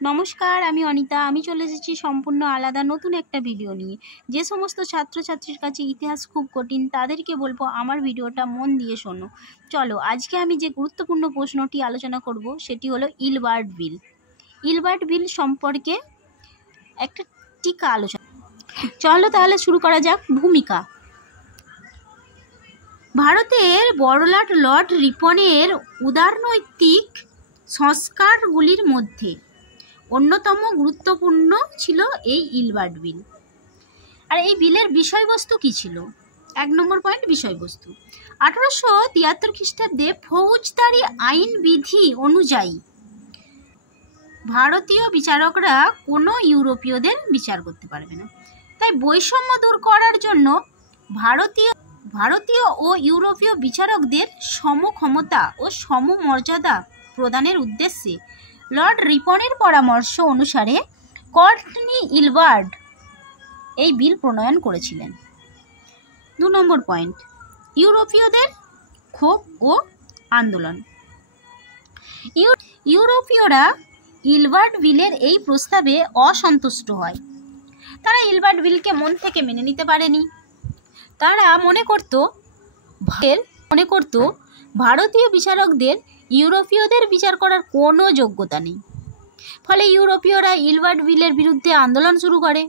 নমস্কার, আমি অনিতা। আমি চলে এসেছি সম্পূর্ণ আলাদা নতুন একটা ভিডিও নিয়ে। যে সমস্ত ছাত্রছাত্রীর কাছে ইতিহাস খুব কঠিন তাদেরকে বলবো আমার ভিডিওটা মন দিয়ে শোনো। চলো, আজকে আমি যে গুরুত্বপূর্ণ প্রশ্নটি আলোচনা করব সেটি হলো ইলবার্ট বিল। ইলবার্ট বিল সম্পর্কে একটা টিকা আলোচনা। চলো তাহলে শুরু করা যাক। ভূমিকা। ভারতের বড়লাট লর্ড রিপনের উদারনৈতিক সংস্কারগুলির মধ্যে অন্যতম গুরুত্বপূর্ণ ছিল এই ইলবার্ট বিল। আর এই বিলের বিষয়বস্তু কি ছিল? 1 নম্বর পয়েন্ট, বিষয়বস্তু। 1873 খ্রিস্টাব্দে ফৌজদারি আইন বিধি অনুযায়ী ভারতীয় বিচারকরা কোনো ইউরোপীয়দের বিচার করতে পারবে না। তাই বৈষম্য দূর করার জন্য ভারতীয় ও ইউরোপীয় বিচারকদের সমক্ষমতা ও সমমর্যাদা প্রদানের উদ্দেশ্যে লর্ড রিপনের পরামর্শ অনুসারে কর্টনি ইলবার্ট এই বিল প্রণয়ন করেছিলেন। 2 নম্বর পয়েন্ট, ইউরোপীয়দের ক্ষোভ ও আন্দোলন। ইউরোপীয়রা ইলবার্ট বিলের এই প্রস্তাবে অসন্তুষ্ট হয়। তারা ইলবার্ট বিলকে মন থেকে মেনে নিতে পারেনি। তারা মনে করত ভারতীয় বিচারকদের ইউরোপীয়দের বিচার করার কোনো যোগ্যতা নেই। ফলে ইউরোপীয়রা ইলবার্ট বিলের বিরুদ্ধে আন্দোলন শুরু করে।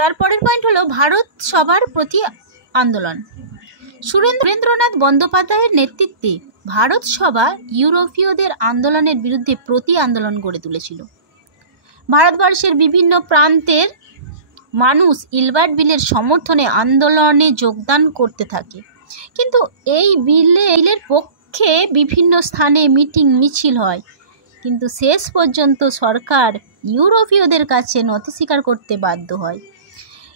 তারপরের পয়েন্ট হলো ভারত সভার প্রতি আন্দোলন। সুরেন্দ্রনাথ বন্দ্যোপাধ্যায়ের নেতৃত্বে ভারত সভা ইউরোপীয়দের আন্দোলনের বিরুদ্ধে প্রতি আন্দোলন গড়ে তুলেছিল। ভারতবর্ষের বিভিন্ন প্রান্তের মানুষ ইলবার্ট বিলের সমর্থনে আন্দোলনে যোগদান করতে থাকে। কিন্তু এই বিলের পক্ষে বিভিন্ন স্থানে মিটিং মিছিল হয়, কিন্তু শেষ পর্যন্ত সরকার ইউরোপীয়দের কাছে নথি স্বীকার করতে বাধ্য হয়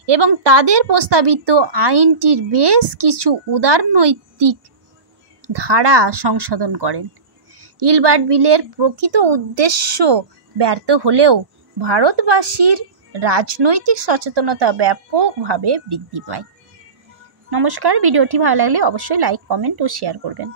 এবং তাদের প্রস্তাবিত আইনটির বেশ কিছু উদারনৈতিক ধারা সংশোধন করেন। ইলবার্ট বিলের প্রকৃত উদ্দেশ্য ব্যর্থ হলেও ভারতবাসীর রাজনৈতিক সচেতনতা ব্যাপকভাবে বৃদ্ধি পায়। নমস্কার, ভিডিওটি ভালো লাগলে অবশ্যই লাইক, কমেন্ট ও শেয়ার করবেন।